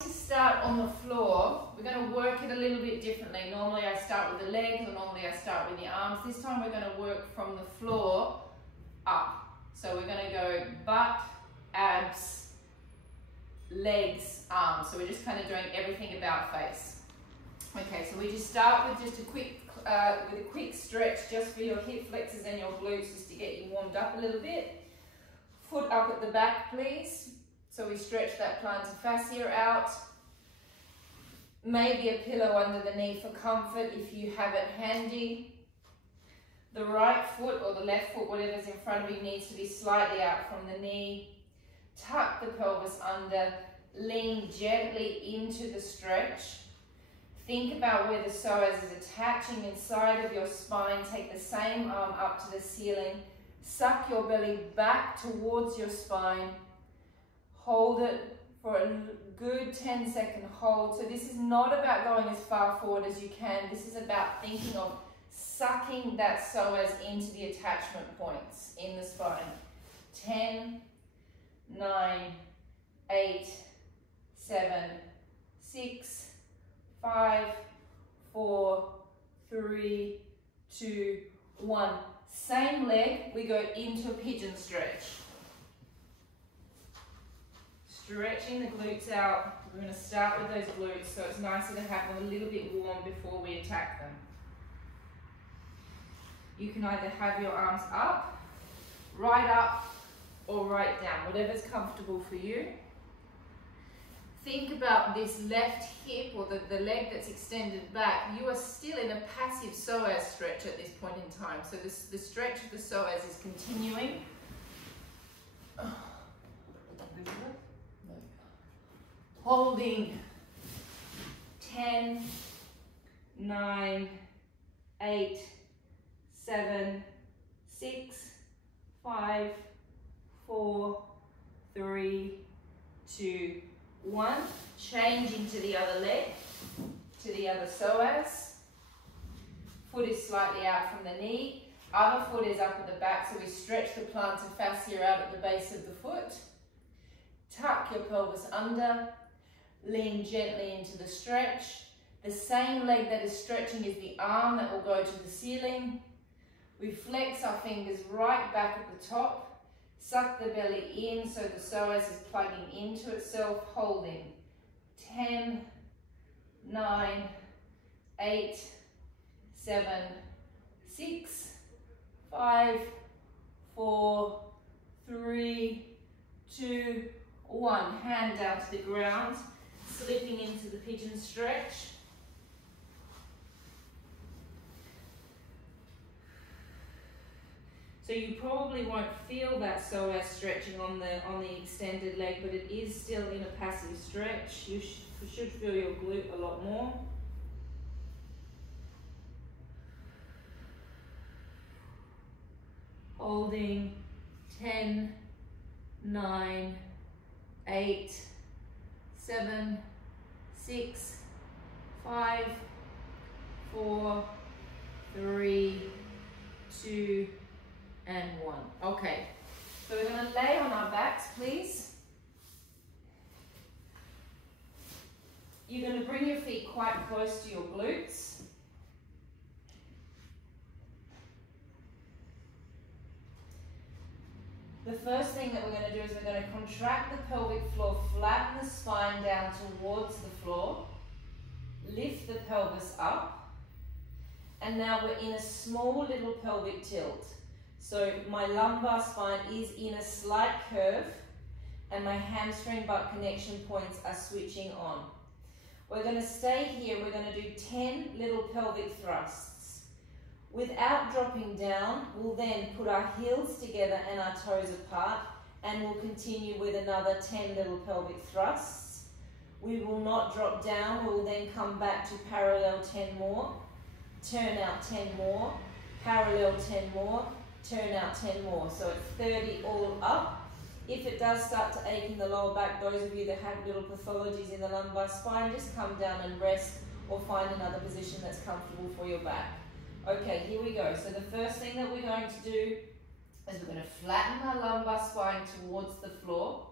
To start on the floor, we're going to work it a little bit differently. Normally I start with the legs, or normally I start with the arms. This time we're going to work from the floor up. So we're going to go butt, abs, legs, arms. So we're just kind of doing everything about face. Okay, so we just start with just a quick stretch just for your hip flexors and your glutes, just to get you warmed up a little bit. Foot up at the back, please. So we stretch that plantar fascia out. Maybe a pillow under the knee for comfort if you have it handy. The right foot or the left foot, whatever's in front of you, needs to be slightly out from the knee. Tuck the pelvis under, lean gently into the stretch. Think about where the psoas is attaching inside of your spine. Take the same arm up to the ceiling. Suck your belly back towards your spine. Hold it for a good 10-second hold. So this is not about going as far forward as you can. This is about thinking of sucking that psoas into the attachment points in the spine. 10, 9, 8, 7, 6, 5, 4, 3, 2, 1. Same leg, we go into a pigeon stretch. Stretching the glutes out. We're going to start with those glutes, so it's nicer to have them a little bit warm before we attack them. You can either have your arms up, or right down, whatever's comfortable for you. Think about this left hip, or the leg that's extended back. You are still in a passive psoas stretch at this point in time. So the stretch of the psoas is continuing. Holding 10, 9, 8, 7, 6, 5, 4, 3, 2, 1. Changing to the other leg, to the other psoas. Foot is slightly out from the knee. Other foot is up at the back, so we stretch the plantar fascia out at the base of the foot. Tuck your pelvis under. Lean gently into the stretch. The same leg that is stretching is the arm that will go to the ceiling. We flex our fingers right back at the top. Suck the belly in so the psoas is plugging into itself, holding 10, 9, 8, 7, 6, 5, 4, 3, 2, 1. Hand down to the ground, slipping into the pigeon stretch. So you probably won't feel that psoas stretching on the extended leg, but it is still in a passive stretch. You should feel your glute a lot more. Holding 10, 9, 8, 7, 6, 5, 4, 3, 2, and 1. Okay, so we're going to lay on our backs, please. You're going to bring your feet quite close to your glutes. The first thing that we're going to do is we're going to contract the pelvic floor, flatten the spine down towards the floor, lift the pelvis up, and now we're in a small little pelvic tilt. So my lumbar spine is in a slight curve and my hamstring butt connection points are switching on. We're going to stay here. We're going to do 10 little pelvic thrusts. Without dropping down, we'll then put our heels together and our toes apart, and we'll continue with another 10 little pelvic thrusts. We will not drop down. We'll then come back to parallel 10 more, turn out 10 more, parallel 10 more, turn out 10 more. So it's 30 all up. If it does start to ache in the lower back, those of you that have little pathologies in the lumbar spine, just come down and rest or find another position that's comfortable for your back. Okay, here we go. So the first thing that we're going to do is we're going to flatten our lumbar spine towards the floor.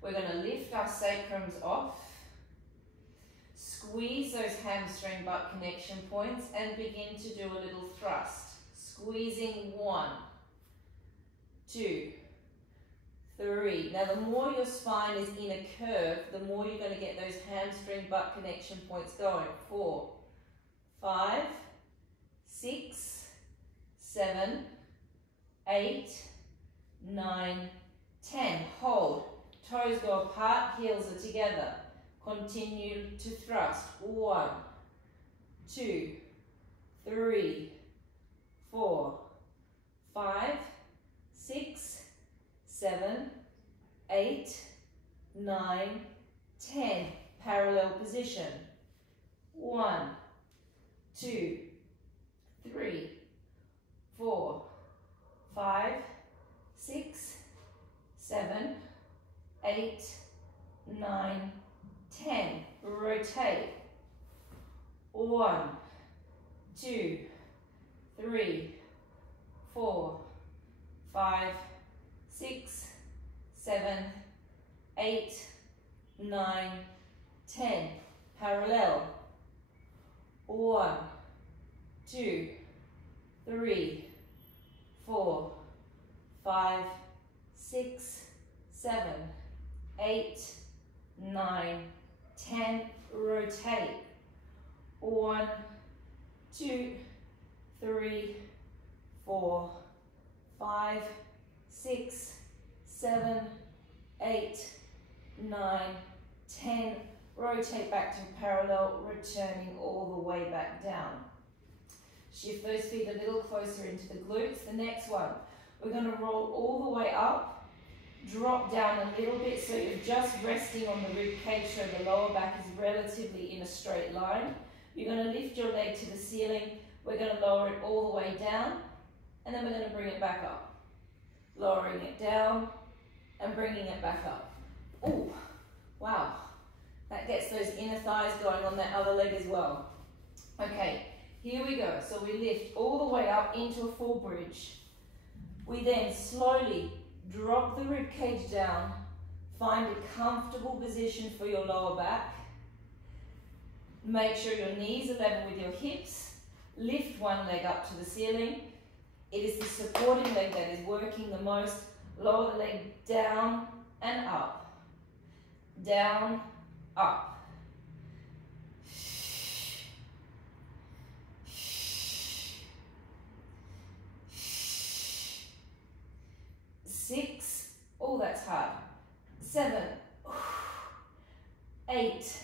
We're going to lift our sacrums off. squeeze those hamstring butt connection points and begin to do a little thrust. Squeezing 1, 2, 3. Now the more your spine is in a curve, the more you're going to get those hamstring butt connection points going. 4, 5, 6, 7, 8, 9, 10. Hold. Toes go apart, heels are together. Continue to thrust. 1, 2, 3, 4, 5, 6, 7, 8, 9, 10. Parallel position. 1, 2, 3, 4, 5, 6, 7, 8, 9, 10. Rotate. 1, 2, 3, 4, 5, 6, 7, 8, 9, 10. Parallel. 1, 2, 3, 4, 5, 6, 7, 8, 9, 10. Rotate. 1, 2, 3, 4, 5, 6, 7, 8, 9, 10. Rotate back to parallel, returning all the way back down. Shift those feet a little closer into the glutes. The next one, we're going to roll all the way up, drop down a little bit so you're just resting on the rib cage so the lower back is relatively in a straight line. You're going to lift your leg to the ceiling. We're going to lower it all the way down, and then we're going to bring it back up. Lowering it down and bringing it back up. Oh, wow. That gets those inner thighs going on that other leg as well. Okay, here we go. So we lift all the way up into a full bridge. We then slowly drop the rib cage down. Find a comfortable position for your lower back. Make sure your knees are level with your hips. Lift one leg up to the ceiling. It is the supporting leg that is working the most. Lower the leg down and up. Down, up. 6, oh that's hard. 7, 8,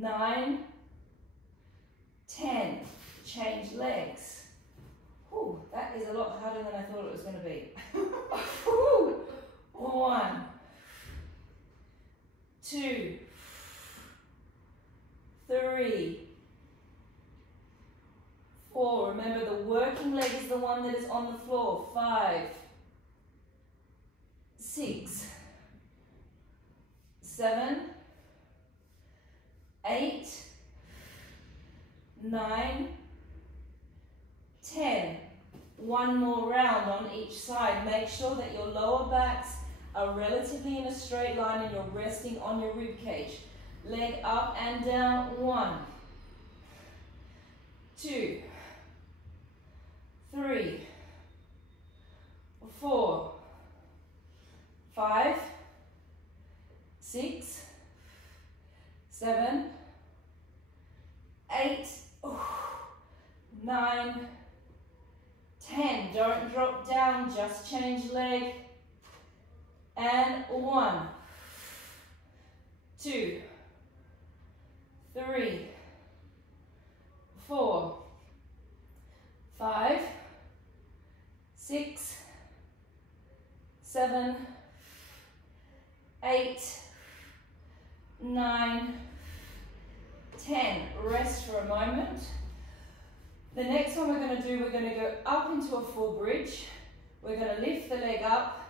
9, 10. Change legs. Ooh, that is a lot harder than I thought it was going to be. 1, 2, 3, 4. Remember, the working leg is the one that is on the floor. 5, 6, 7, 8, 9, 10. One more round on each side. Make sure that your lower backs are relatively in a straight line and you're resting on your rib cage. Leg up and down. 1, 2, 3, 4, 5, 6, 7, 8, 9, 10. Don't drop down, just change leg. And 1, 2, 3, 4, 5, 6, 7, 8, 9, 10. Rest for a moment. The next one we're going to do, we're going to go up into a full bridge. We're going to lift the leg up,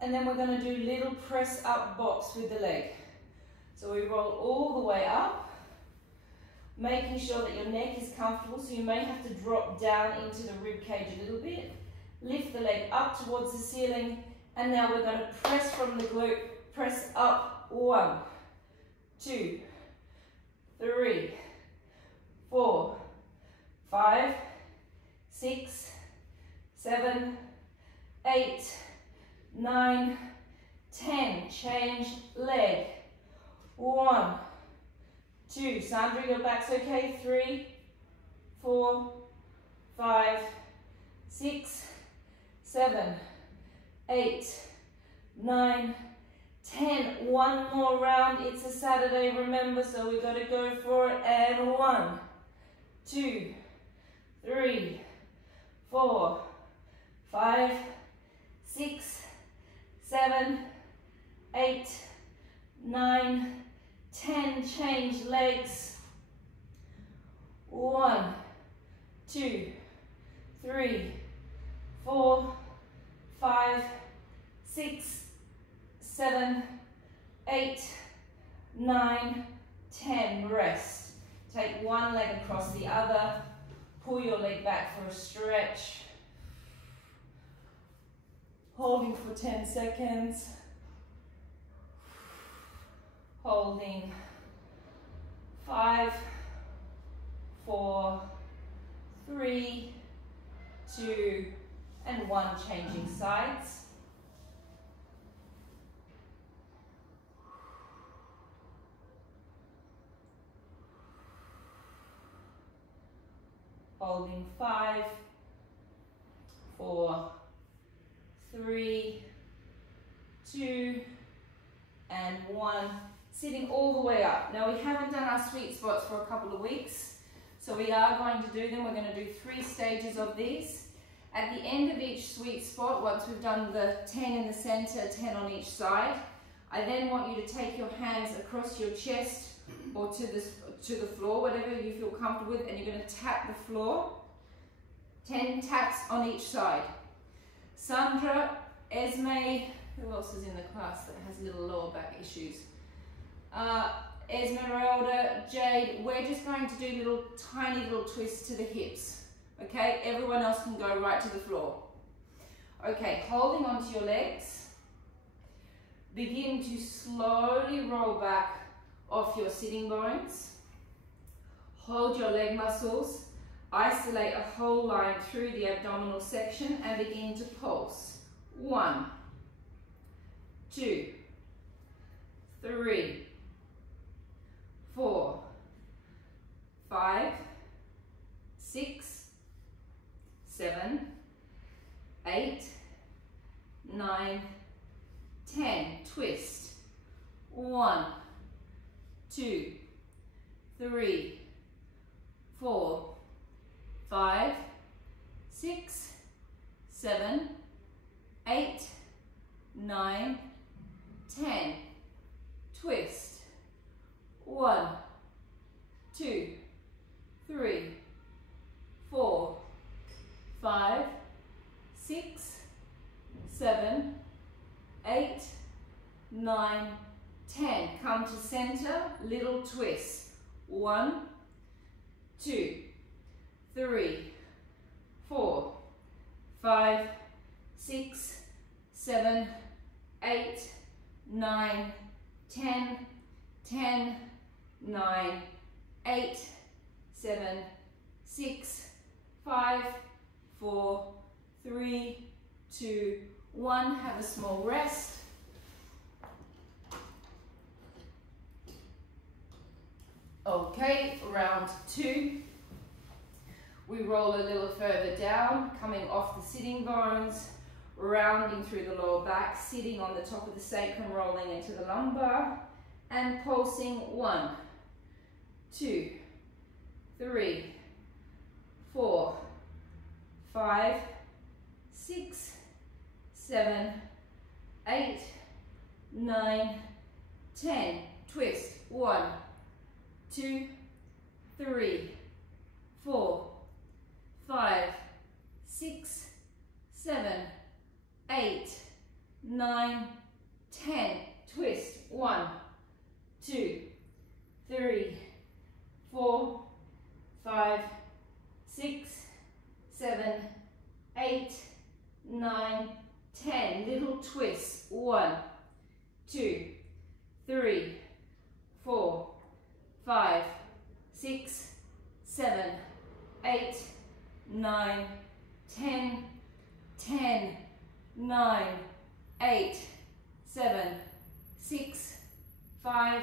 and then we're going to do little press up bops with the leg. So we roll all the way up, making sure that your neck is comfortable, so you may have to drop down into the rib cage a little bit. Lift the leg up towards the ceiling, and now we're going to press from the glute, press up. 1, 2, 9, 10. Change leg. 1, 2. Sandra, your back's okay. 3, 4, 5, 6, 7, 8, 9, 10. One more round. It's a Saturday, remember, so we've got to go for it. And 1, 2, 3, 4, 5, 6, 7, 8, 9, 10. Change legs. 1, 2, 3, 4, 5, 6, 7, 8, 9, 10. Rest. Take one leg across the other. Pull your leg back for a stretch. Holding for 10 seconds. Holding. 5, 4, 3, 2, and 1. Changing sides. Holding. 5, 4, 3, 2, and 1. Sitting all the way up. Now we haven't done our sweet spots for a couple of weeks, so we are going to do them. We're going to do 3 stages of these. At the end of each sweet spot, once we've done the 10 in the center, 10 on each side, I then want you to take your hands across your chest or to the floor, whatever you feel comfortable with, and you're going to tap the floor. 10 taps on each side. Sandra, Esme, who else is in the class that has little lower back issues? Esmeralda, Jade, we're just going to do tiny little twists to the hips. Okay, everyone else can go right to the floor. Okay, holding onto your legs. Begin to slowly roll back off your sitting bones. Hold your leg muscles. Isolate a whole line through the abdominal section and begin to pulse. 1, 2, 3, 4, 5, 6, 7, 8, 9, 10. Twist. 1, 2, 3, 4, 5, 6, 7, 8, 9, 10. Twist. 1, 2, 3, 4, 5, 6, 7, 8, 9, 10. Come to center, little twist. 1, 2, 3, 4, 5, 6, 7, 8, 9, 10, 10, 9, 8, 7, 6, 5, 4, 3, 2, 1. Have a small rest. Okay, round 2. We roll a little further down, coming off the sitting bones, rounding through the lower back, sitting on the top of the sacrum, rolling into the lumbar, and pulsing. 1, 2, 3, 4, 5, 6, 7, 8, 9, 10. Twist. 1, 2, 3, 4, 5, 6, 7, 8, 9, 10. Twist. 1, 2, 3, 4, 5, 6, 7, 8, 9, 10. Little twists. 1, 2, 3, 4, 5, 6, 7, 8, 9, 10, 10, 9, 8, 7, 6, 5,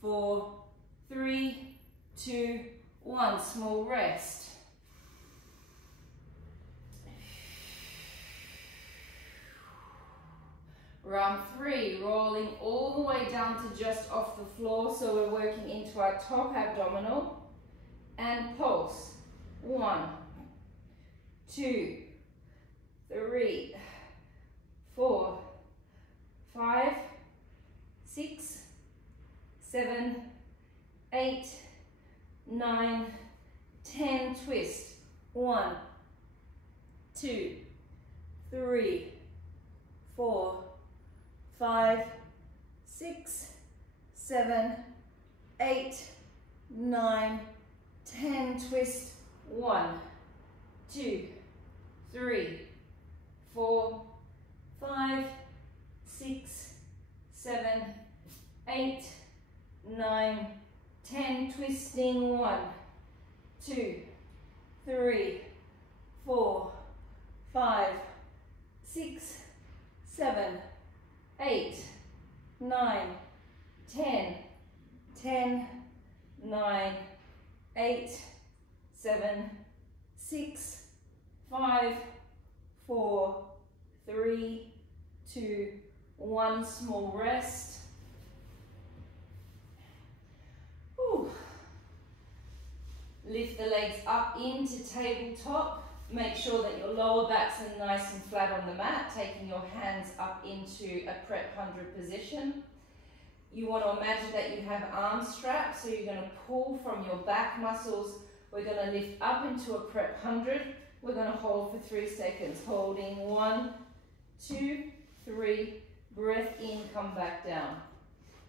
4, 3, 2, 1. Small rest. Round 3, rolling all the way down to just off the floor, so we're working into our top abdominal and pulse. 1, 2, 3, 4, 5, 6, 7, 8, 9, 10. Twist. 1, 2, 3, 4, 5, 6, 7, 8, 9, 10. Twist. 1, 2, 3, 4, 5, 6, 7, 8, 9, 10. Twisting. 1, 2, 3, 4, 5, 6, 7, 8, 9, 10, 10, 9, 8, 7, 6, 5, 4, 3, 2, 1. Small rest. Whew. Lift the legs up into tabletop. Make sure that your lower backs are nice and flat on the mat, taking your hands up into a prep 100 position. You want to imagine that you have arm straps, so you're going to pull from your back muscles. We're going to lift up into a prep 100. We're going to hold for 3 seconds, holding 1, 2, 3, breath in, come back down.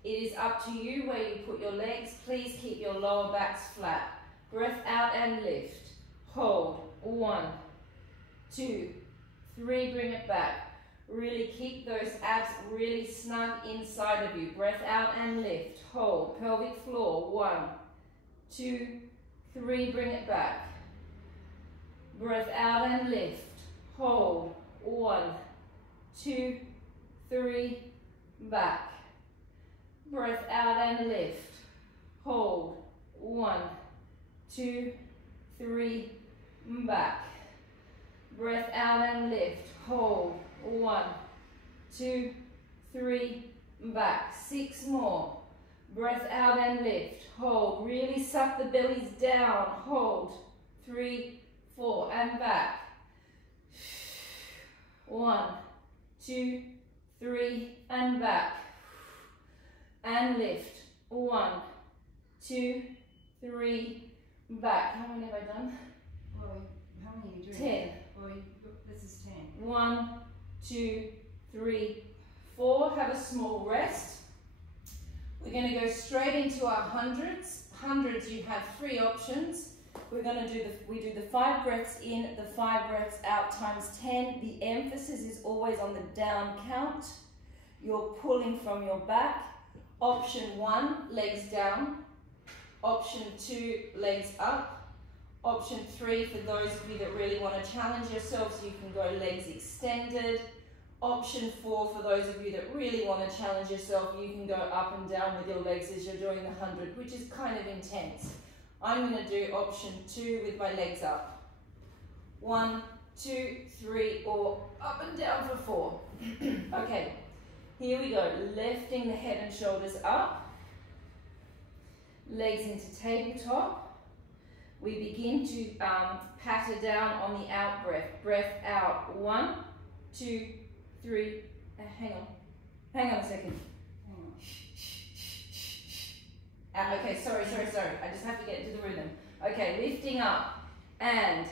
It is up to you where you put your legs. Please keep your lower backs flat. Breath out and lift. Hold. 1, 2, 3, bring it back. Really keep those abs really snug inside of you. Breath out and lift. Hold. Pelvic floor. 1, 2, 3, bring it back. Breath out and lift. Hold. 1, 2, 3, back. Breath out and lift. Hold. 1, 2, 3, back. Breath out and lift. Hold. 1, 2, 3, back. 6 more. Breath out and lift. Hold. Really suck the bellies down. Hold. 3, 4, and back. 1, 2, 3, and back. And lift. 1, 2, 3, back. How many have I done? How many are you doing? 10. This is 10. 1, 2, 3, 4. Have a small rest. We're going to go straight into our hundreds. Hundreds, you have 3 options. We're going to do we do the 5 breaths in, the 5 breaths out times 10. The emphasis is always on the down count. You're pulling from your back. Option 1, legs down. Option 2, legs up. Option 3, for those of you that really want to challenge yourselves, you can go legs extended. Option 4, for those of you that really want to challenge yourself, you can go up and down with your legs as you're doing the 100, which is kind of intense. I'm going to do option 2 with my legs up. 1, 2, 3, or up and down for 4. Okay, here we go. Lifting the head and shoulders up. Legs into tabletop. We begin to patter down on the out breath. Breath out. 1, 2, 3. Hang on a second. Okay, sorry. I just have to get into the rhythm. Okay, lifting up and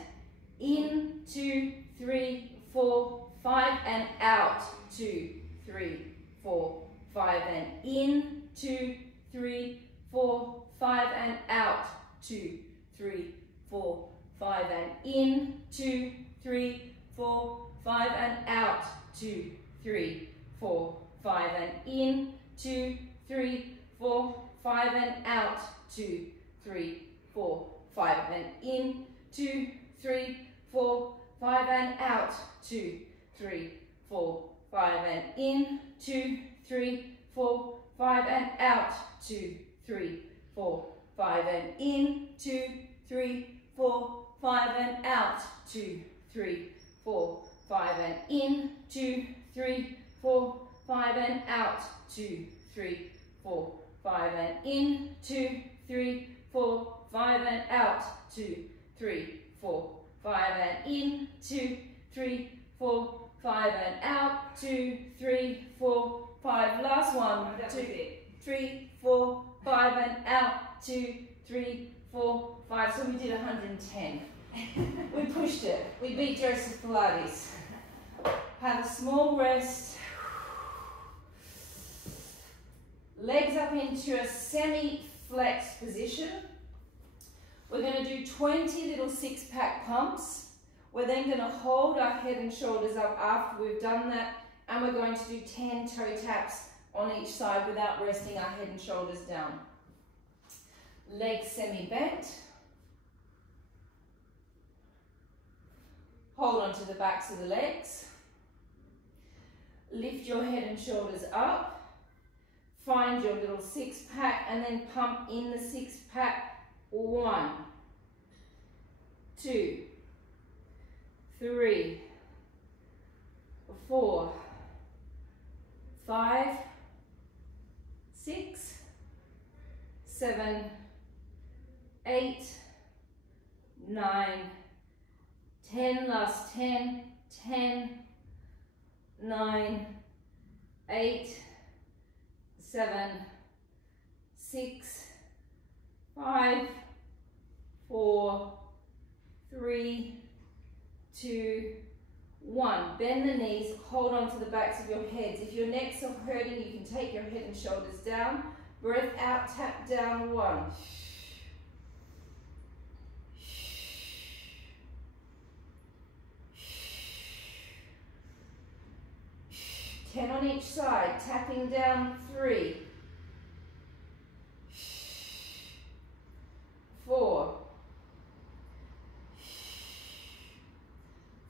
in, 2, 3, 4, 5, and out. 2, 3, 4, 5, and in. 2, 3, 4, 5, and out. 2, 3, 4, 5, and in. 2, 3, 4, 5, and out. 2, 3, 4, 5, and in. 2, 3, 4, 5, and out. 2, 3, 4, 5, and in. 2, 3, 4, 5, and out. 2, 3, 4, 5 and in, 2, 3, 4, 5 and out, 2, 3, 4, 5 and in, 2, 3, 4, 5 and out, 2, 3, 4, 5 and in, 2, 3, 4, 5 and out, 2, 3, 4, 5 and in, 2, 3, 4, 5 and out, 2, 3, 4, 5 and in, 2, 3, 4, 5 and out, 2, 3, 4, 5. Last one. 2, 3, 4, 5 and out, 2, 3, 4, 5. So we did 110. We pushed it. We beat Joseph Pilates. Have a small rest. Legs up into a semi-flexed position. We're going to do 20 little six-pack pumps. We're then going to hold our head and shoulders up after we've done that, and we're going to do 10 toe taps on each side without resting our head and shoulders down. Legs semi-bent. Hold onto the backs of the legs. Lift your head and shoulders up. Find your little six-pack and then pump in the six-pack. 1, 2, 3, 4, 5, 6, 7, 8, 9, 10, last 10, 10, 9, 8, 7, 6, 5, 4, 3, 2, 1. Bend the knees, hold on to the backs of your heads. If your necks are hurting, you can take your head and shoulders down. Breath out, tap down. 1. 10 on each side, tapping down. 3, 4,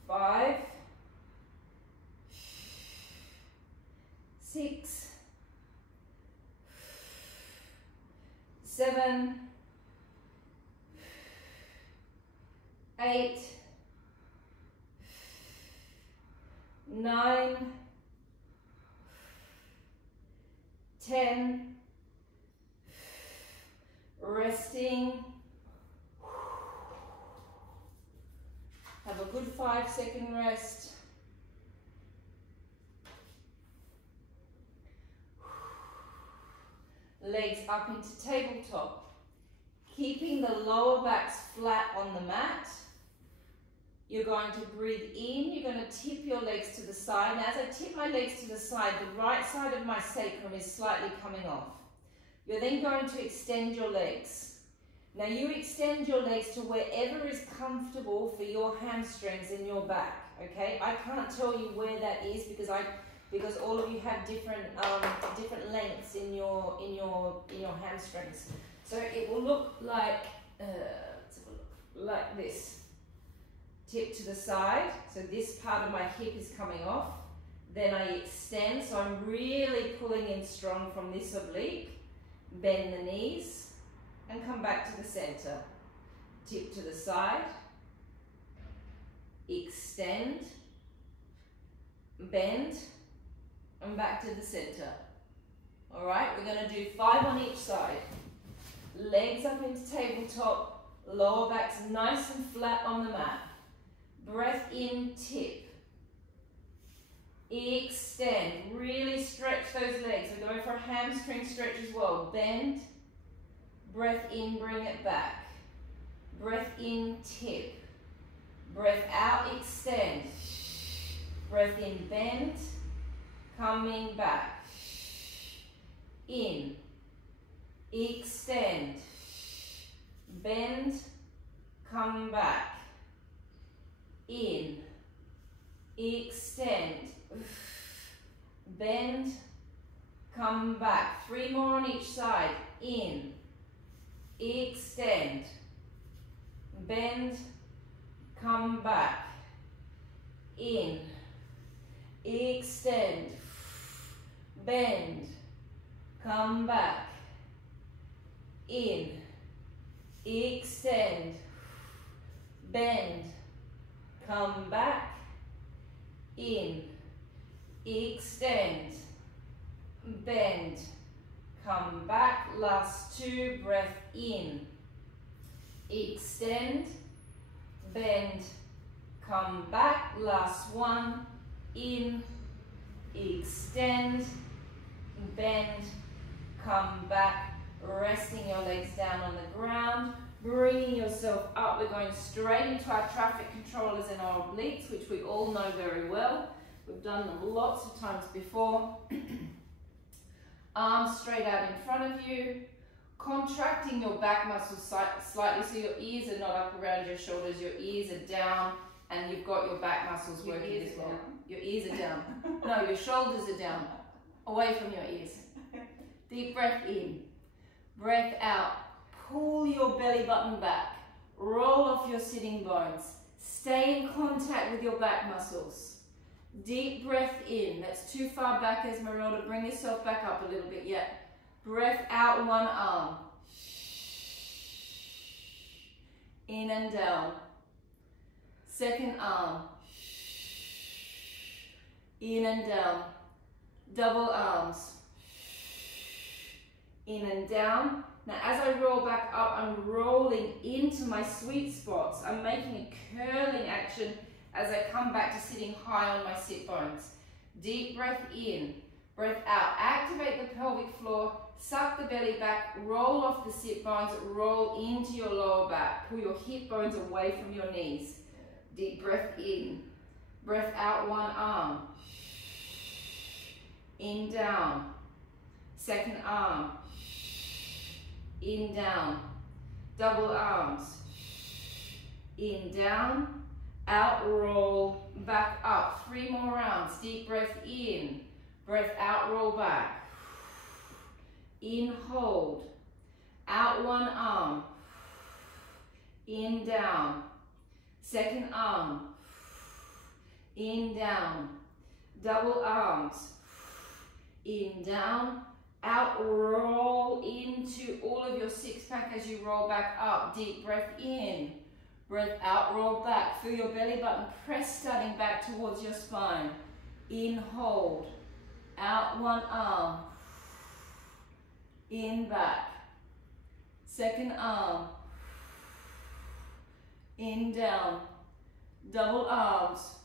5, 6, 7, 8, 9, 10, resting. Have a good 5-second rest. Legs up into tabletop. Keeping the lower backs flat on the mat. You're going to breathe in. You're going to tip your legs to the side. Now, as I tip my legs to the side, the right side of my sacrum is slightly coming off. You're then going to extend your legs. Now you extend your legs to wherever is comfortable for your hamstrings and your back. Okay, I can't tell you where that is because all of you have different different lengths in your hamstrings. So it will look like let's have a look, like this. Tip to the side. So this part of my hip is coming off. Then I extend. So I'm really pulling in strong from this oblique. Bend the knees. And come back to the center. Tip to the side. Extend. Bend. And back to the center. All right, we're going to do 5 on each side. Legs up into tabletop. Lower back's nice and flat on the mat. Breath in, tip. Extend. Really stretch those legs. We're going for a hamstring stretch as well. Bend. Breath in, bring it back. Breath in, tip. Breath out, extend. Breath in, bend. Coming back. In. Extend. Bend. Come back. In. Extend. Bend. Come back. 3 more on each side. In. Extend, bend, come back, in, extend, bend, come back, in, extend, bend, come back, in, extend, bend, come back. Last two, breath in, extend, bend, come back. Last one, in, extend, bend, come back, resting your legs down on the ground, bringing yourself up. We're going straight into our traffic controllers and our obliques, which we all know very well. We've done them lots of times before. Arms straight out in front of you, contracting your back muscles slightly so your ears are not up around your shoulders, your ears are down, and you've got your back muscles working as well. Your ears are down. No, your shoulders are down, away from your ears. Deep breath in, breath out. Pull your belly button back. Roll off your sitting bones. Stay in contact with your back muscles. Deep breath in. That's too far back, Esmeralda. Bring yourself back up a little bit. Yeah. Breath out, one arm. In and down. Second arm. In and down. Double arms. In and down. Now as I roll back up, I'm rolling into my sweet spots. I'm making a curling action as I come back to sitting high on my sit bones. Deep breath in, breath out. Activate the pelvic floor, suck the belly back, roll off the sit bones, roll into your lower back. Pull your hip bones away from your knees. Deep breath in, breath out, one arm. In, down. Second arm. In, down. Double arms. In, down. Out, roll, back up. 3 more rounds. Deep breath in. Breath out, roll back. In, hold. Out, one arm. In, down. Second arm. In, down. Double arms. In, down. Out, roll into all of your six pack as you roll back up. Deep breath in. Breath out, roll back. Feel your belly button press, starting back towards your spine. In, hold. Out, one arm. In, back. Second arm. In, down. Double arms.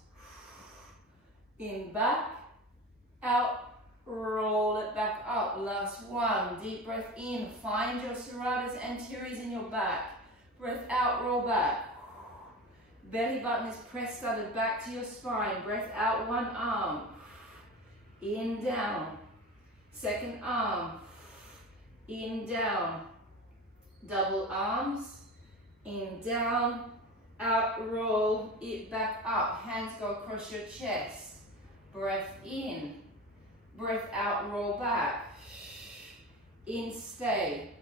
In, back. Out, roll it back up. Last one. Deep breath in. Find your serratus anteriors in your back. Breath out, roll back. Belly button is pressed, started back to your spine. Breath out, one arm. In, down. Second arm. In, down. Double arms. In, down. Out, roll it back up. Hands go across your chest. Breath in. Breath out, roll back. In, stay.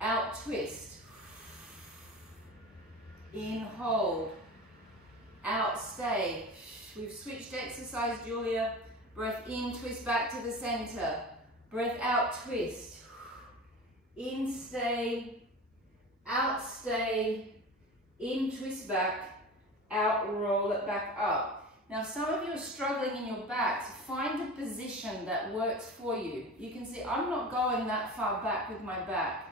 Out, twist. In, hold. Out, stay. We've switched exercise, Julia. Breath in, twist back to the center. Breath out, twist. In, stay. Out, stay. In, twist back. Out, roll it back up. Now, some of you are struggling in your back, so find a position that works for you. You can see I'm not going that far back with my back.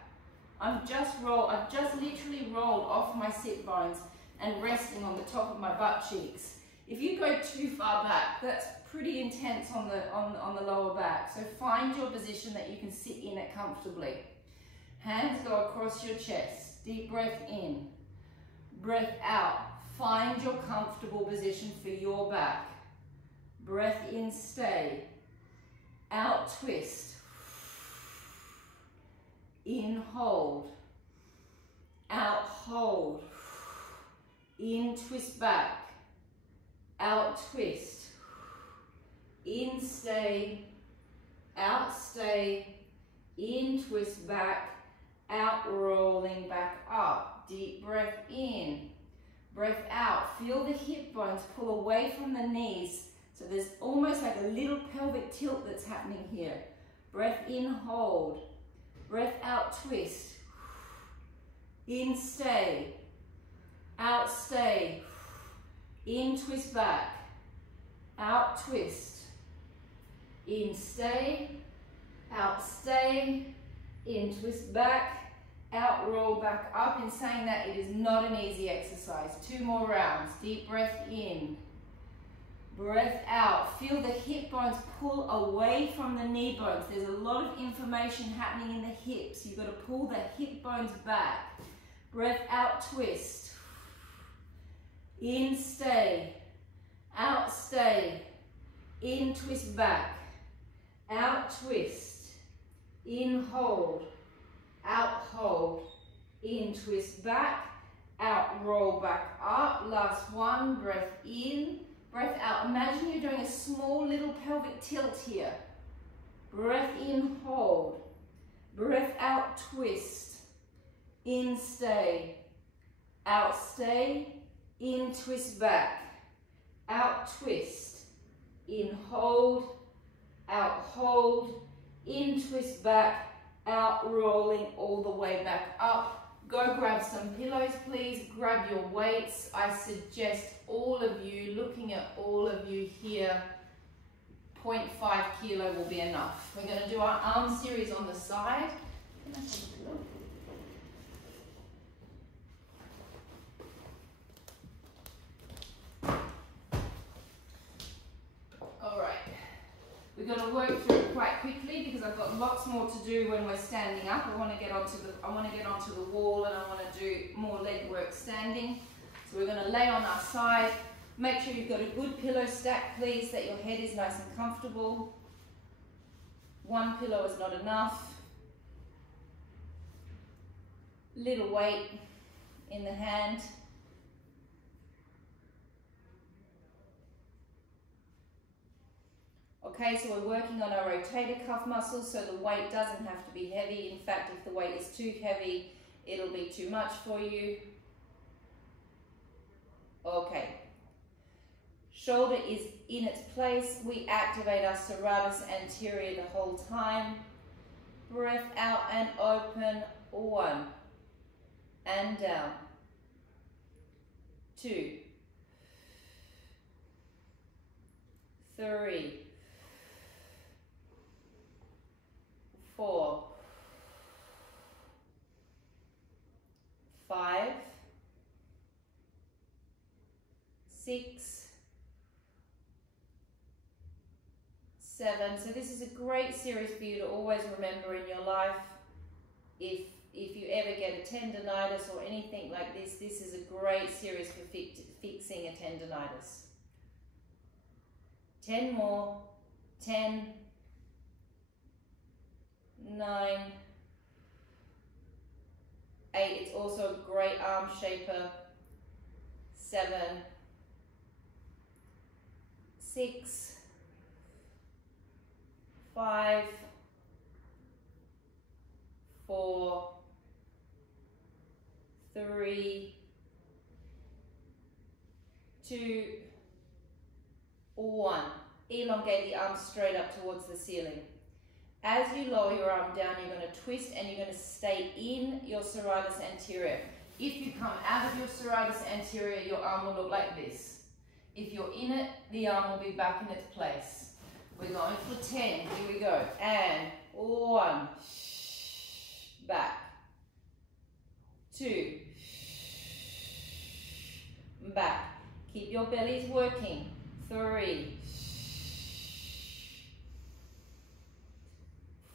I've just literally rolled off my sit bones and resting on the top of my butt cheeks. If you go too far back, that's pretty intense on the lower back. So find your position that you can sit in it comfortably. Hands go across your chest. Deep breath in. Breath out. Find your comfortable position for your back. Breath in, stay. Out, twist. In, hold. Out, hold. In, twist back. Out, twist. In, stay. Out, stay. In, twist back. Out, rolling back up. Deep breath in. Breath out. Feel the hip bones pull away from the knees So there's almost like a little pelvic tilt that's happening here. Breath in, hold. Breath out, twist. In, stay. Out, stay. In, twist back. Out, twist. In, stay. Out, stay. In, twist back. Out, roll back up. In saying that, it is not an easy exercise. 2 more rounds. Deep breath in. Breath out. Feel the hip bones pull away from the knee bones. There's a lot of inflammation happening in the hips. You've got to pull the hip bones back. Breath out, twist. In, stay. Out, stay. In, twist back. Out, twist. In, hold. Out, hold. In, twist back. Out, roll back up. Last one. Breath in. Breath out. Imagine you're doing a small little pelvic tilt here. Breath in, hold. Breath out, twist. In, stay. Out, stay. In, twist back. Out, twist. In, hold. Out, hold. In, twist back. Out, rolling all the way back up. Go grab some pillows, please. Grab your weights. I suggest all of you, looking at all of you here, 0.5 kilo will be enough. We're going to do our arm series on the side. Can I have a pillow? We're going to work through it quite quickly because I've got lots more to do when we're standing up. I want to get onto the wall, and I want to do more leg work standing. So we're going to lay on our side. Make sure you've got a good pillow stack, please, that your head is nice and comfortable. One pillow is not enough. Little weight in the hand. Okay, so we're working on our rotator cuff muscles, so the weight doesn't have to be heavy. In fact, if the weight is too heavy, it'll be too much for you. Okay. Shoulder is in its place. We activate our serratus anterior the whole time. Breath out and open. 1. And down. 2. 3. 4, 5, 6, 7. So this is a great series for you to always remember in your life. If you ever get a tendonitis or anything like this, this is a great series for fixing a tendonitis. 10 more. 10, 9, 8. It's also a great arm shaper. 7, 6, 5, 4, 3, 2, 1. Elongate the arms straight up towards the ceiling. As you lower your arm down, you're going to twist and you're going to stay in your serratus anterior. If you come out of your serratus anterior, your arm will look like this. If you're in it, the arm will be back in its place. We're going for 10. Here we go. And 1. Back. 2. Back. Keep your bellies working. 3.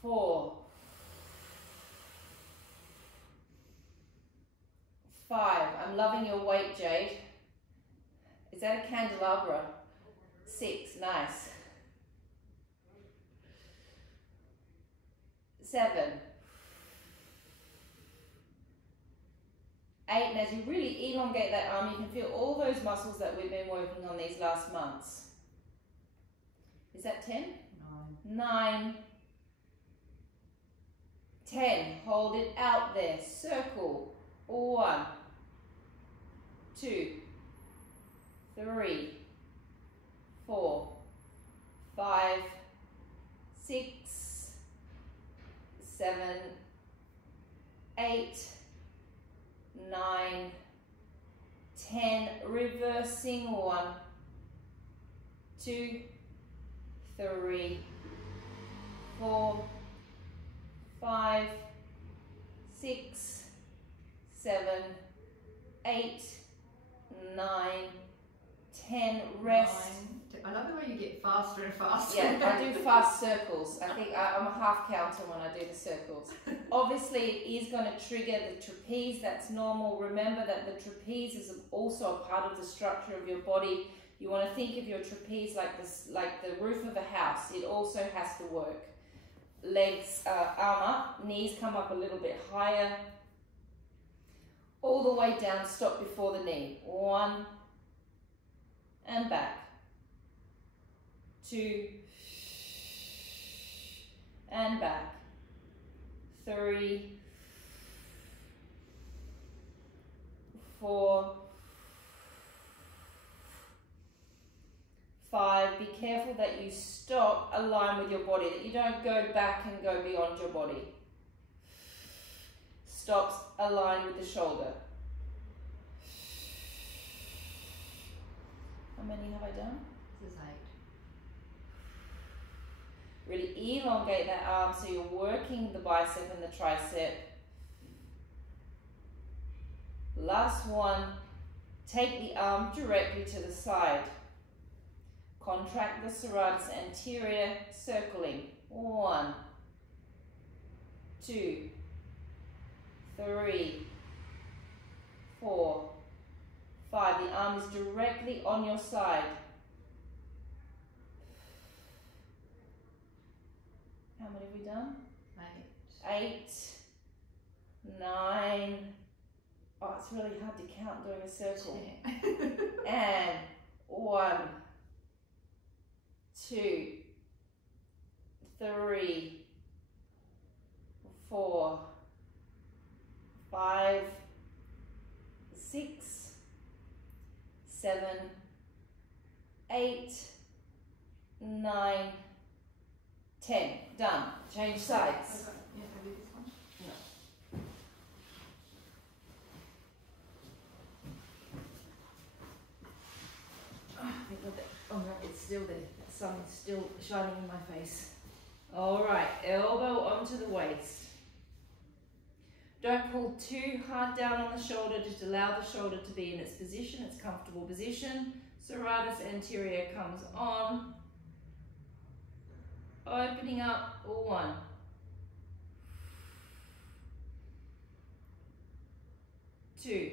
4, 5. I'm loving your weight, Jade. Is that a candelabra? 6. Nice. 7, 8. And as you really elongate that arm, you can feel all those muscles that we've been working on these last months. Is that 10? 9. 9. 10. Hold it out there. Circle. 1, 2, 3, 4, 5, 6, 7, 8, 9, 10. Reversing. 1, 2, 3, 4, 5, 6, 7, 8, 9, 10. Rest. I love the way you get faster and faster. Yeah, I do fast circles. I think I'm a half counter when I do the circles. Obviously, it is going to trigger the trapeze. That's normal. Remember that the trapeze is also a part of the structure of your body. You want to think of your trapeze like this, like the roof of a house. It also has to work. Legs, arm up, knees come up a little bit higher. All the way down, stop before the knee. 1, and back. 2, and back. 3, 4, 5. Be careful that you stop, align with your body, that you don't go back and go beyond your body. Stops, align with the shoulder. How many have I done? This is 8. Really elongate that arm so you're working the bicep and the tricep. Last one, take the arm directly to the side. Contract the serratus anterior, circling. 1, 2, 3, 4, 5. The arm is directly on your side. How many have we done? 8, 9. Oh, it's really hard to count doing a circle. And 1, 2, 3, 4, 5, 6, 7, 8, 9, 10. Done. Change sides. Okay. Yeah, can I do this one? No. Oh no, it's still there. The sun is still shining in my face. Alright, elbow onto the waist. Don't pull too hard down on the shoulder, just allow the shoulder to be in its position, its comfortable position. Serratus anterior comes on. Opening up. 1, 2,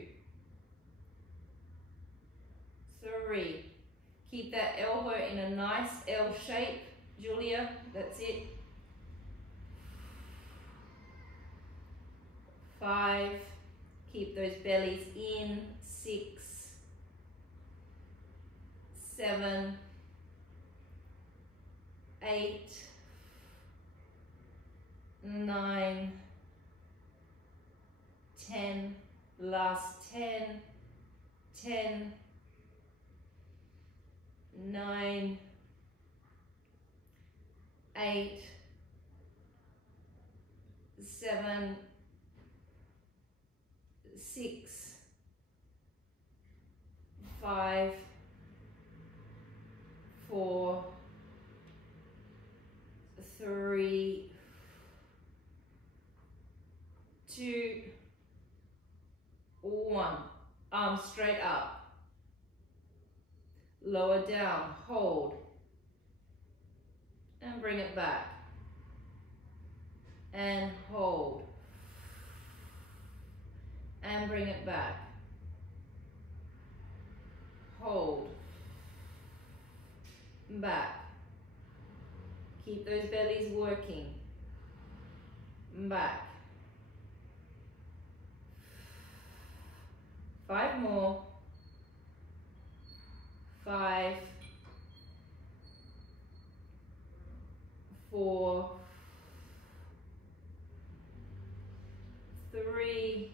3. Keep that elbow in a nice L shape, Julia. That's it. 5. Keep those bellies in. 6, 7, 8, 9, 10. Last 10, 10, 9, 8, 7, 6, 5, 4, 3, 2, 1. Arms straight up. Lower down, hold. And bring it back. And hold. And bring it back. Hold. Back. Keep those bellies working. Back. 5 more. 5, 4, 3,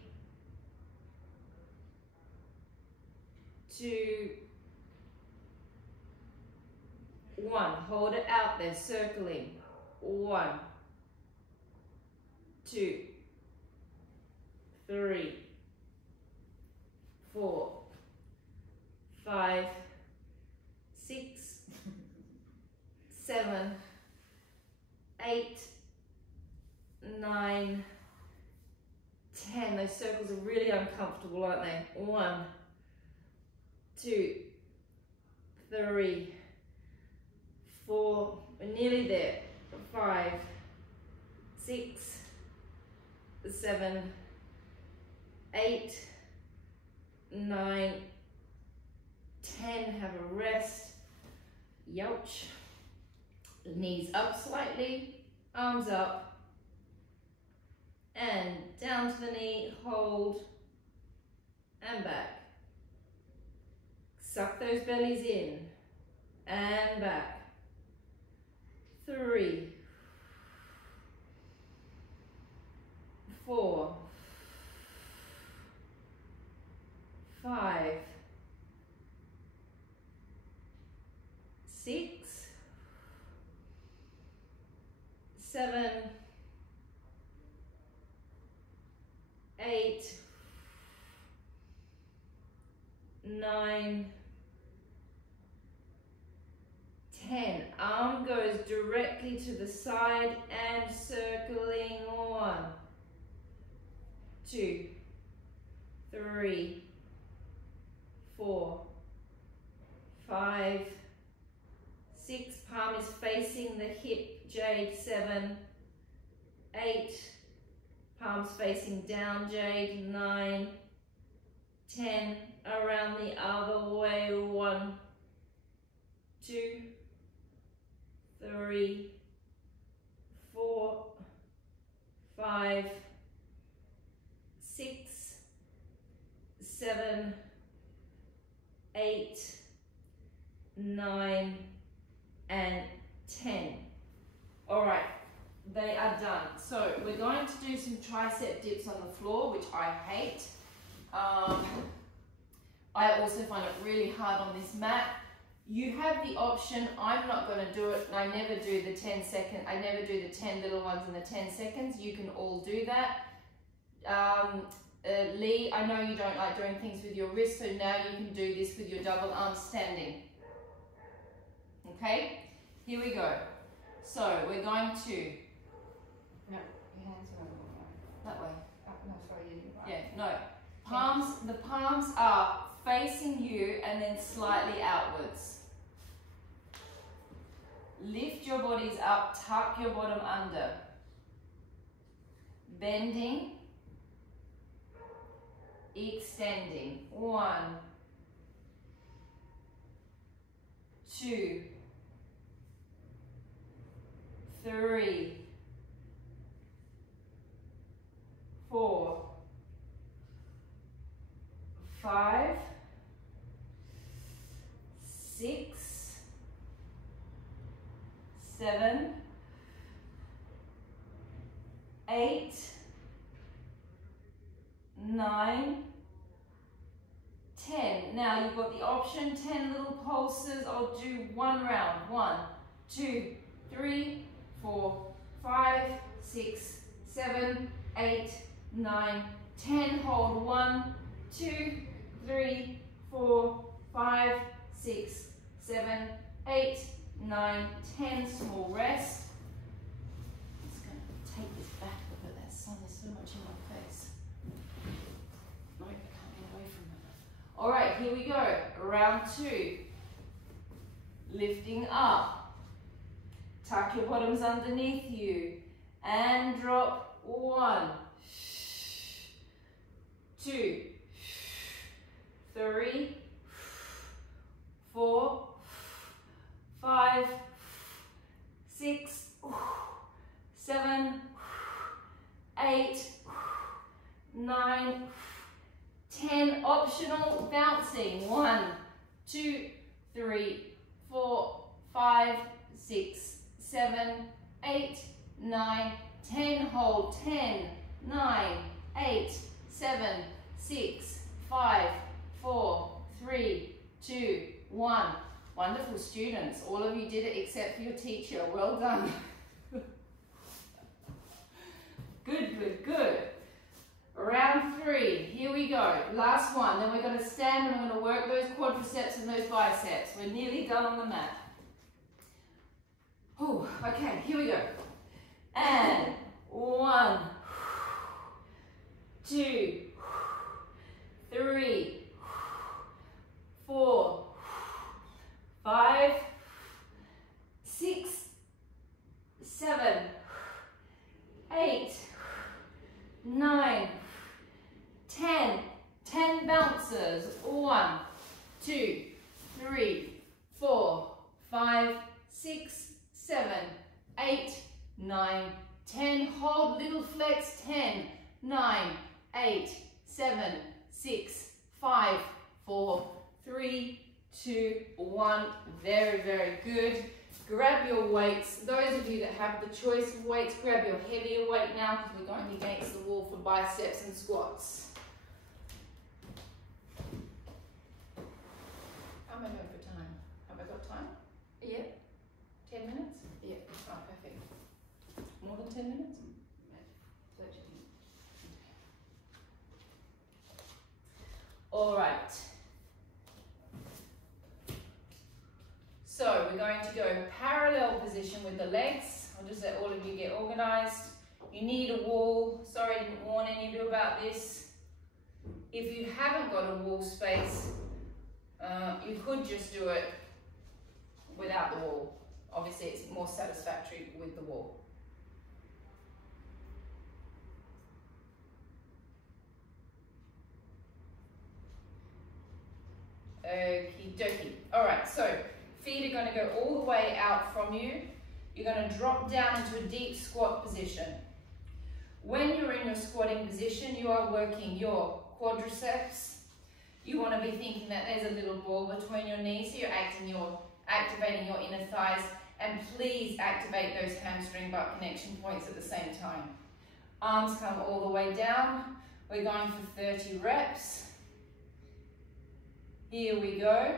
2, 1. 1. Hold it out there, circling. 1, 2, 3, 4, 5, 6, 7, 8, 9, 10. Those circles are really uncomfortable, aren't they? 1, 2, 3, 4, we're nearly there. 5, 6, 7, 8, 9, 10. Have a rest. Youch. Knees up slightly, arms up, and down to the knee, hold, and back. Suck those bellies in, and back. 3, 4, 5, 6, 7, 8, 9, 10. Arm goes directly to the side and circling. 1, 2, 3, 4, 5, 6. Palm is facing the hip, Jade. 7, 8. Palms facing down, Jade. 9, 10. Around the other way. 1, 2, 3, 4, 5, 6, 7, 8, 9, and 10. All right, they are done. So we're going to do some tricep dips on the floor, which I hate. I also find it really hard on this mat. You have the option, I'm not going to do it, and I never do the 10 second, I never do the 10 little ones in the 10 seconds. You can all do that. Lee, I know you don't like doing things with your wrist, so now you can do this with your double arm standing. Okay, here we go. So we're going to... No, your hands are over That way. oh, no, sorry, you didn't. Yeah, no. Palms, the palms are facing you and then slightly outwards. Lift your bodies up, tuck your bottom under. Bending, extending. 1, 2, 3, 4, 5, 6, 7, 8, 9, 10. Now you've got the option, 10 little pulses. I'll do one round. 1, 2, 3, 4, 5, 6, 7, 8, 9, 10. Hold 1, 2, 3, 4, 5, 6, 7, 8, 9, 10. Small rest. I'm just going to take this back a little bit. That sun is so much in my face. No, I can't get away from it. All right, here we go. Round 2. Lifting up. Tuck your bottoms underneath you. And drop. 1, 2, 3, 4, 5, 6, 7, 8, 9, 10. Optional bouncing. 1, 2, 3, 4, 5, 6, 7, 8, 9, 10. Hold. 10, 9, 8, 7, 6, 5, 4, 3, 2, 1. Wonderful students. All of you did it except for your teacher. Well done. Good, good, good. Round 3. Here we go. Last one. Then we're going to stand and we're going to work those quadriceps and those biceps. We're nearly done on the mat. Ooh, okay, here we go. And 1, 2, 3, 4, 5, 6, 7, 8, 9, 10. 10 bounces. 1, 2, 3, 4, 5, 6, 7, 8, 9, 10. Hold, little flex. 10, 9, 8, 7, 6, 5, 4, 3, 2, 1. Very, very good. Grab your weights. Those of you that have the choice of weights, grab your heavier weight now because we're going against the wall for biceps and squats. How am I doing for time? Have I got time? Yep. 10 minutes? Yep. Oh, perfect. More than 10 minutes? 30. All right. So we're going to go parallel position with the legs. I'll just let all of you get organized. You need a wall. Sorry, I didn't warn any of you about this. If you haven't got a wall space, you could just do it without the wall. Obviously, it's more satisfactory with the wall. Okie dokie. All right, so feet are going to go all the way out from you. You're going to drop down into a deep squat position. When you're in your squatting position, you are working your quadriceps. You want to be thinking that there's a little ball between your knees, so you're activating your inner thighs, and please activate those hamstring butt connection points at the same time. Arms come all the way down. We're going for 30 reps. Here we go.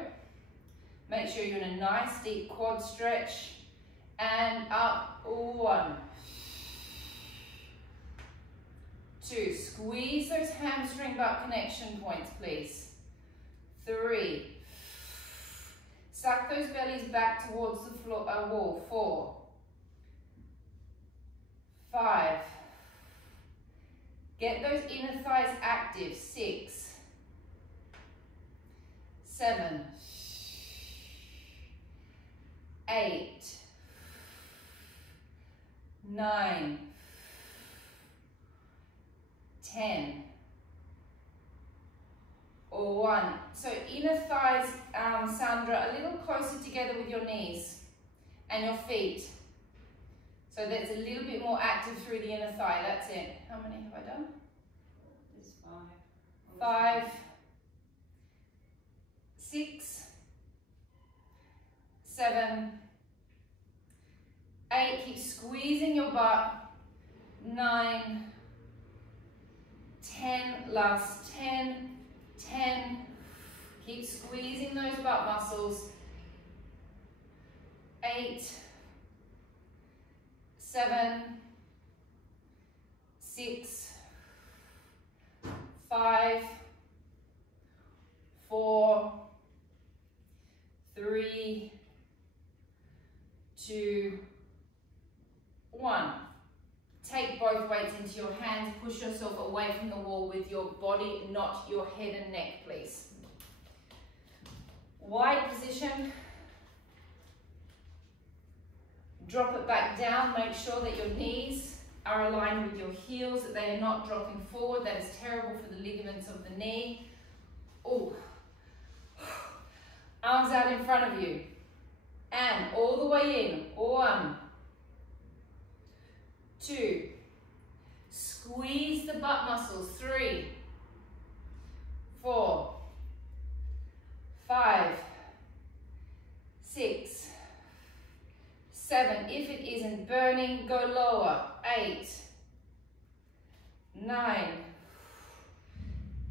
Make sure you're in a nice deep quad stretch. And up. 1, 2. Squeeze those hamstring butt connection points, please. 3. Suck those bellies back towards the floor, wall. 4, 5. Get those inner thighs active. 6, 7, 8, 9, 10. 1. So inner thighs, Sandra, a little closer together with your knees and your feet. So that's a little bit more active through the inner thigh. That's it. How many have I done? There's 5. 5, 6, 7, 8. Keep squeezing your butt. 9, 10. Last 10. 10. Keep squeezing those butt muscles. 8, 7, 6, 5, 4, 3, 2, 1. Take both weights into your hands. Push yourself away from the wall with your body, not your head and neck, please. Wide position. Drop it back down. Make sure that your knees are aligned with your heels, that they are not dropping forward. That is terrible for the ligaments of the knee. Oh. Arms out in front of you. And all the way in. 1, 2. Squeeze the butt muscles. 3, 4, 5, 6, 7. If it isn't burning, go lower. 8, 9,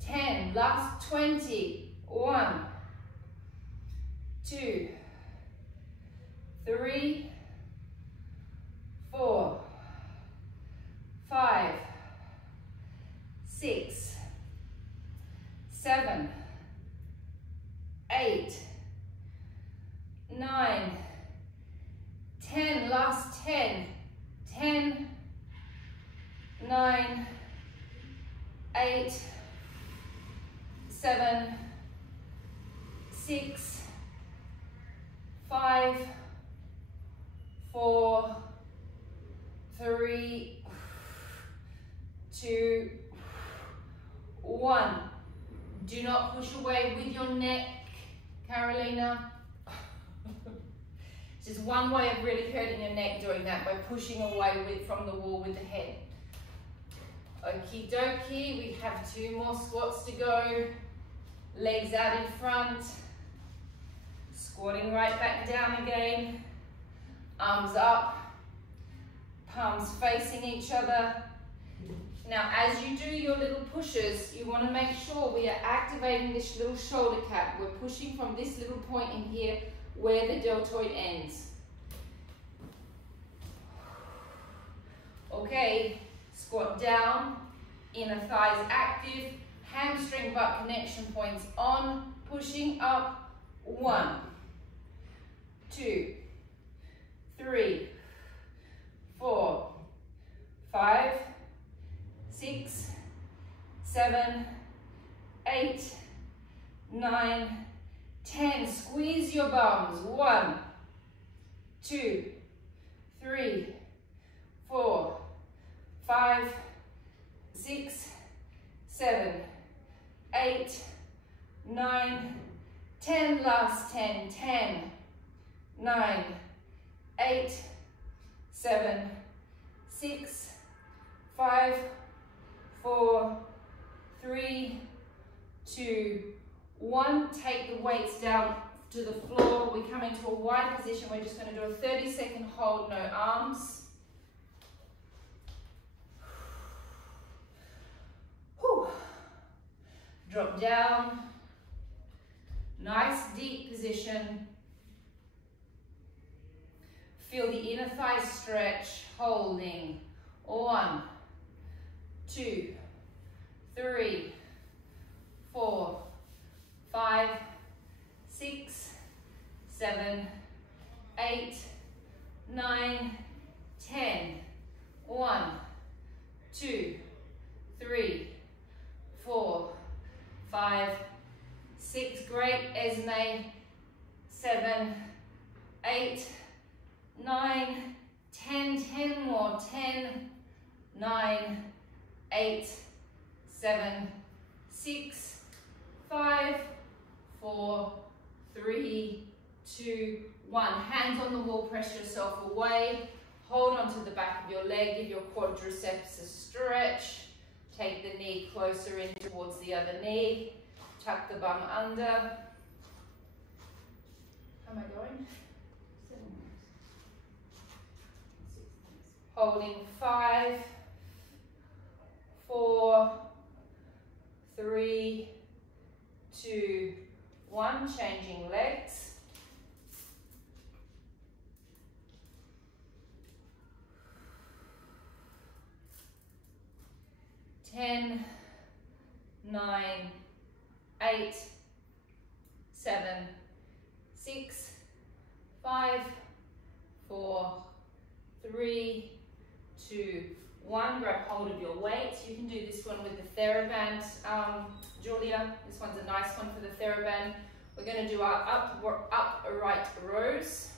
10. Last 20. 1, 2, 3, 4, 5, 6, 7, 8, 9, 10, last 10, 10, 9, 8, 7, 6, 5, 4, 3, 2, 1. Do not push away with your neck, Carolina. It's just one way of really hurting your neck doing that, by pushing away from the wall with the head. Okie dokie, we have 2 more squats to go. Legs out in front. Squatting right back down again. Arms up. Palms facing each other. Now, as you do your little pushes, you want to make sure we are activating this little shoulder cap. We're pushing from this little point in here where the deltoid ends. Okay, squat down, inner thighs active, hamstring butt connection points on, pushing up. 1, 2, 3, 4, 5, 6, 7, 8, 9, 10. Squeeze your bums. 1, 2, 3, 4, 5, 6, 7, 8, 9, 10. Last 10. 10, 9, 8, 7, 6, 5, 4, 3, 2, 1. Take the weights down to the floor. We come into a wide position. We're just going to do a 30-second hold, no arms. Whew. Drop down. Nice deep position. Feel the inner thigh stretch, holding. 1, 2, 3, 4, 5, 6, 7, 8, 9, 10. 1, 2, 3, 4, 5, 6. Great, Esme. 7, 8, 9, 10. 10 more. 10, 9, 8, 7, 6, 5, 4, 3, 2, 1. Hands on the wall, press yourself away. Hold onto the back of your leg, give your quadriceps a stretch. Take the knee closer in towards the other knee. Tuck the bum under. How am I going? 7 minutes. 6 minutes. Holding 5, 4, 3, 2, 1. Changing legs. Ten, 9, 8, 7, 6, 5, 4, 3, 2, 1. Grab hold of your weights. You can do this one with the TheraBand, Julia. This one's a nice one for the TheraBand. We're going to do our upright rows.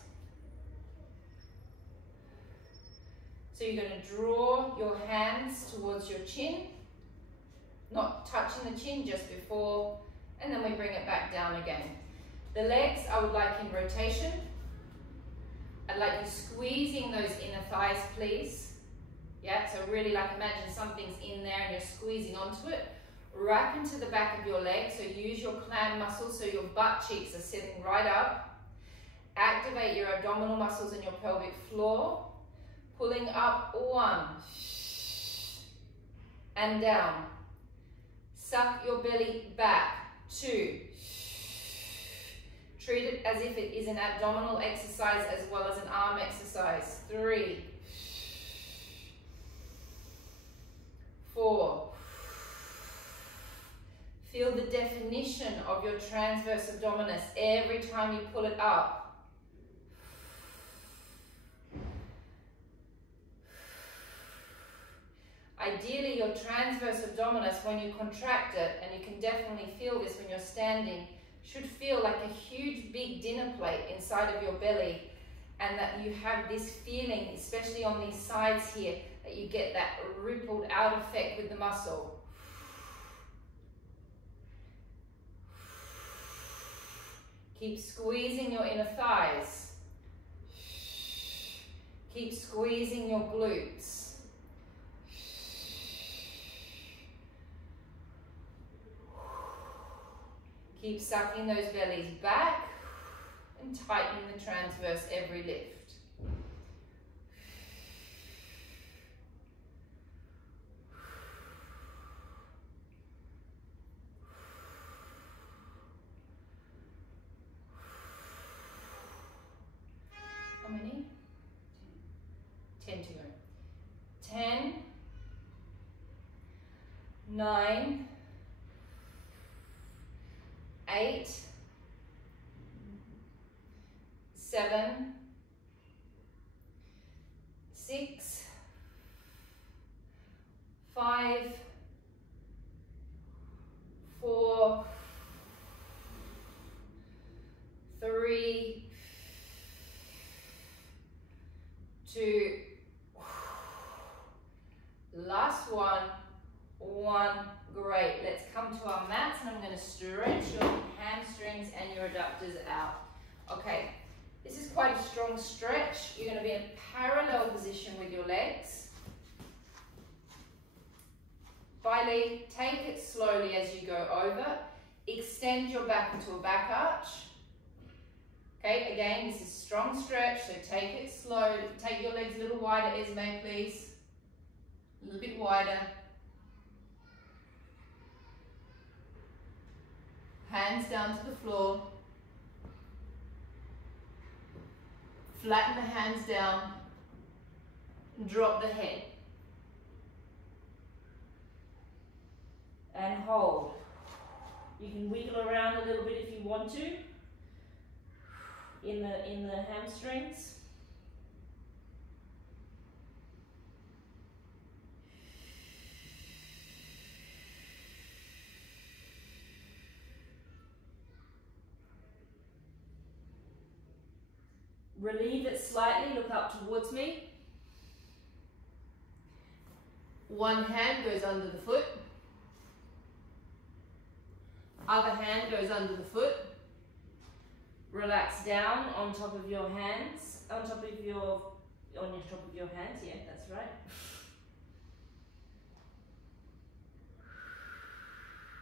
So you're going to draw your hands towards your chin, not touching the chin, just before, and then we bring it back down again. The legs I would like in rotation. I'd like you squeezing those inner thighs, please. Yeah, so really like imagine something's in there and you're squeezing onto it. Wrap into the back of your leg, so use your clam muscles so your butt cheeks are sitting right up. Activate your abdominal muscles in your pelvic floor. Pulling up, 1, and down. Suck your belly back, 2. Treat it as if it is an abdominal exercise as well as an arm exercise. 3, 4. Feel the definition of your transverse abdominis every time you pull it up. Ideally, your transverse abdominis, when you contract it, and you can definitely feel this when you're standing, should feel like a huge big dinner plate inside of your belly, and that you have this feeling, especially on these sides here, that you get that rippled out effect with the muscle. Keep squeezing your inner thighs. Keep squeezing your glutes. Keep sucking those bellies back and tightening the transverse every lift. How many? 10 to go. 10, 9, 8, 7, 6, 5, 4, 3, 2, last one, great. Let's come to our mats, and I'm going to stretch your hamstrings and your adductors out. Okay, this is quite a strong stretch. You're going to be in parallel position with your legs. Finally, take it slowly as you go over. Extend your back into a back arch. Okay, again, this is strong stretch, so take it slow. Take your legs a little wider, Esme, please. A little bit wider. Hands down to the floor. Flatten the hands down. Drop the head. And hold. You can wiggle around a little bit if you want to in the hamstrings. Relieve it slightly, look up towards me. One hand goes under the foot. Other hand goes under the foot. Relax down on top of your hands, on top of your hands, yeah, that's right.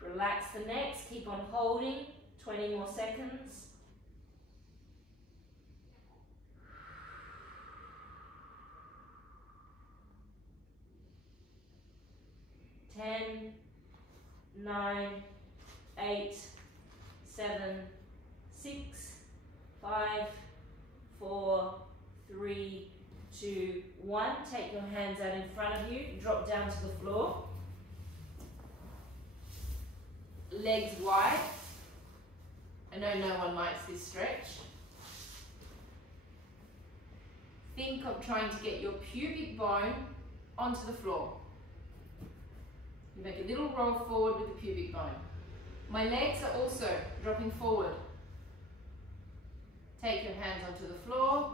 Relax the necks, keep on holding, 20 more seconds. Ten, 9, 8, 7, 6, 5, 4, 3, 2, 1. Take your hands out in front of you, drop down to the floor. Legs wide. I know no one likes this stretch. Think of trying to get your pubic bone onto the floor. You make a little roll forward with the pubic bone. My legs are also dropping forward. Take your hands onto the floor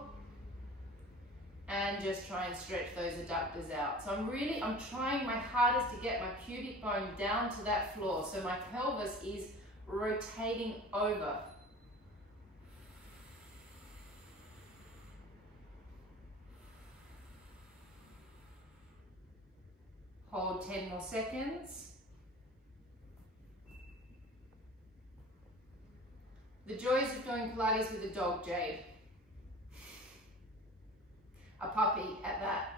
and just try and stretch those adductors out. So I'm trying my hardest to get my pubic bone down to that floor so my pelvis is rotating over. Hold 10 more seconds. The joys of doing Pilates with a dog, Jade. A puppy at that.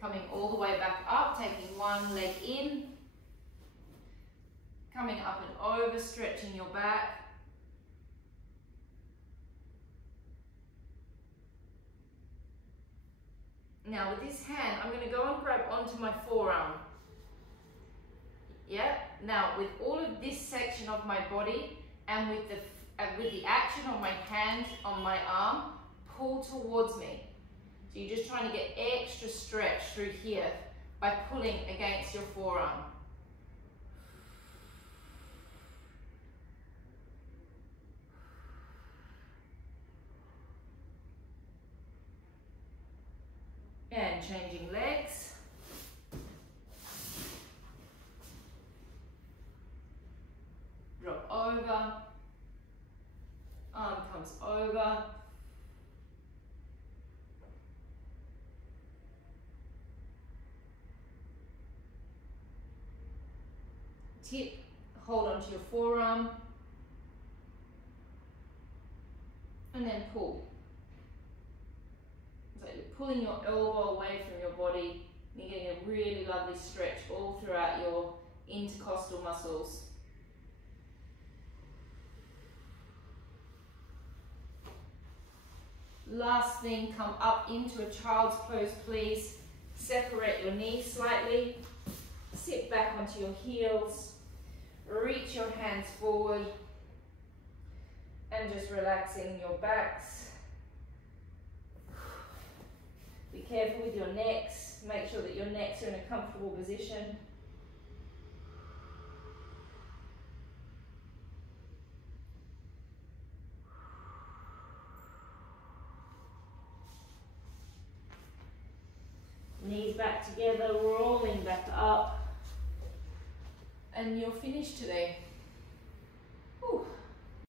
Coming all the way back up, taking one leg in. Coming up and over, stretching your back. Now with this hand, I'm going to go and grab onto my forearm. Yeah. Now with all of this section of my body and with the action on my hand, on my arm, pull towards me. So you're just trying to get extra stretch through here by pulling against your forearm. And changing legs. Drop over. Arm comes over. Tip, hold onto your forearm. And then pull. So you're pulling your elbow away from your body, and you're getting a really lovely stretch all throughout your intercostal muscles. Last thing, come up into a child's pose, please. Separate your knees slightly. Sit back onto your heels. Reach your hands forward. And just relaxing your backs. Be careful with your necks. Make sure that your necks are in a comfortable position. Knees back together, rolling back up. And you're finished today.